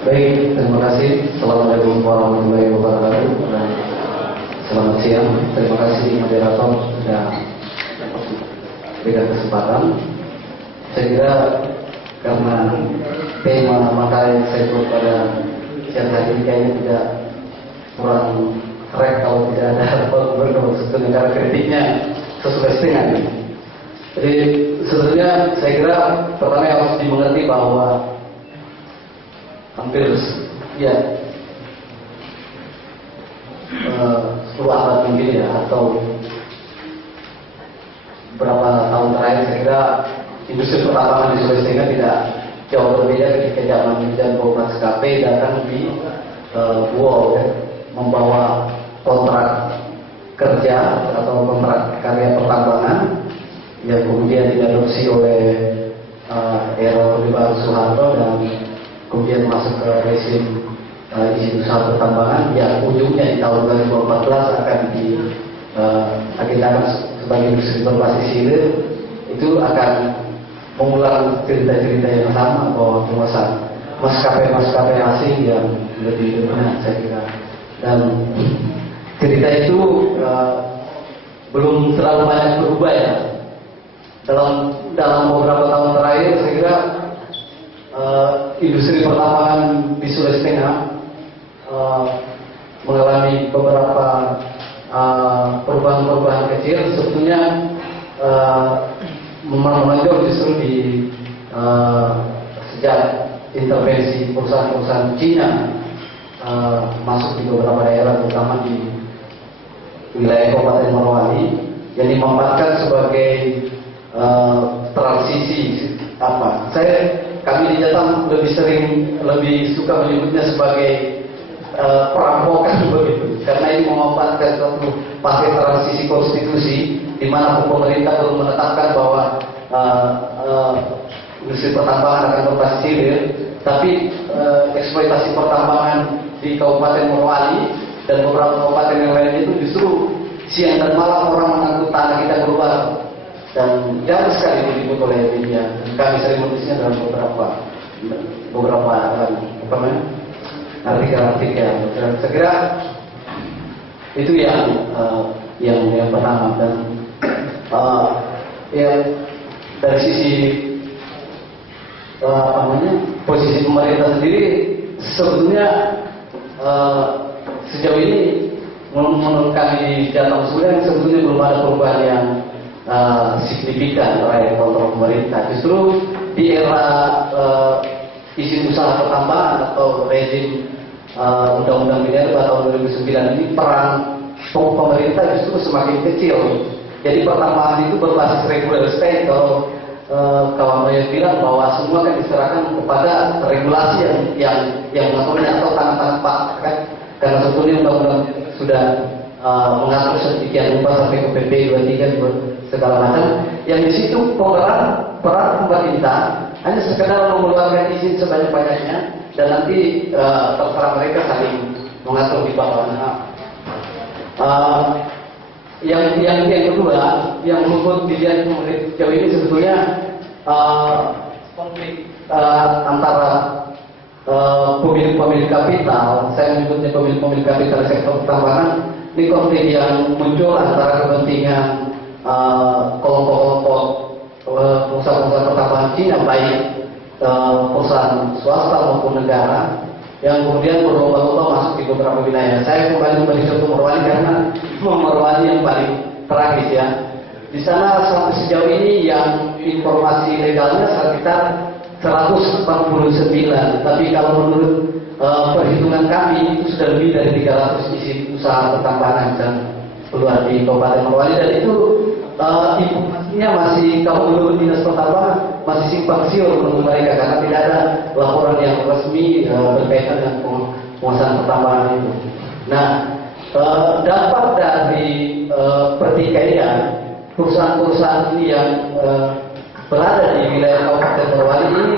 Baik, terima kasih. Assalamualaikum warahmatullahi wabarakatuh. Selamat siang. Terima kasih moderator sudah berikan kesempatan. Saya kira karena tema makalah yang saya buat pada siang hari ini kayaknya tidak kurang keren kalau tidak ada bentuk negara kritiknya sesuai setengah. Jadi sebetulnya saya kira pertama yang harus dimengerti bahwa hampir ya 10 abad mungkin ya, atau berapa tahun terakhir saya kira industri pertambangan di Sulawesi Tengah tidak jauh berbeda ketika zaman dan Bapak SKP datang di Buol ya, membawa kontrak kerja atau kontrak karya pertambangan yang kemudian diadopsi oleh era Orde Baru Soeharto dan kemudian masuk ke rezim izin usaha pertambangan yang ujungnya di tahun 2014 akan diagendakan sebagai industri berbasis hilir. Itu akan mengulang cerita-cerita yang sama bahwa penguasaan maskapai asing yang lebih dominan saya kira, dan cerita itu belum terlalu banyak berubah ya dalam beberapa tahun terakhir. Saya kira industri pertambangan di Sulawesi Tengah mengalami beberapa perubahan-perubahan kecil. Sebetulnya menonjol justru di sejak intervensi perusahaan-perusahaan Cina masuk di beberapa daerah, terutama di wilayah Kabupaten Morowali, yang dimanfaatkan sebagai transisi kami di Jatam lebih suka menyebutnya sebagai perampokan begitu, karena ini memanfaatkan suatu fase transisi konstitusi di mana pemerintah belum menetapkan bahwa industri pertambangan akan berbasis hilir, tapi eksploitasi pertambangan di Kabupaten Morowali dan beberapa kabupaten yang lain itu justru siang dan malam orang mengaku tanah kita keluar, dan jarang sekali diliput oleh media. Kami sering menulisnya dalam beberapa artikel. Saya kira itu yang pertama. Dan yang dari sisi posisi pemerintah sendiri sebetulnya sejauh ini menurut kami di Jatam Sudan sebetulnya belum ada perubahan yang signifikan terhadap kontrol pemerintah. Justru di era izin usaha pertambangan atau rezim Undang-Undang Minerba tahun 2009 ini, peran pemerintah justru semakin kecil. Jadi pertambangan itu berbasis regular state. Kalau kawan saya bilang bahwa semua kan diserahkan kepada regulasi yang mengaturnya atau tangan-tangan Pak kan, karena sebetulnya undang-undang sudah mengatur sedemikian rupa sampai ke PP 23 segala macam, yang di situ peran pemerintah hanya sekedar mengeluarkan izin sebanyak-banyaknya dan nanti terserah mereka saling mengatur di bawahnya. Yang kedua, yang membuat dilihat pemerintah jauh ini sebetulnya konflik antara pemilik kapital. Saya menyebutnya pemilik kapital sektor pertambangan. Ini konflik yang muncul antara kepentingan kelompok-kelompok perusahaan-perusahaan pertambangan Cina, baik perusahaan swasta maupun negara, yang kemudian berlomba-lomba masuk di beberapa wilayah. Saya kembali memberi contoh Morowali karena Morowali yang paling tragis ya. Di sana sampai sejauh ini yang informasi legalnya sekitar 149, tapi kalau menurut perhitungan kami itu sudah lebih dari 300 izin usaha pertambangan dan keluar di Kabupaten Morowali, dan itu informasinya masih, kalau menurut Dinas Pertambangan masih simpang siur menurut mereka karena tidak ada laporan yang resmi berkaitan dengan penguasaan pertambangan itu. Nah, dampak dari pertikaian perusahaan-perusahaan ini yang berada di wilayah Kabupaten Morowali ini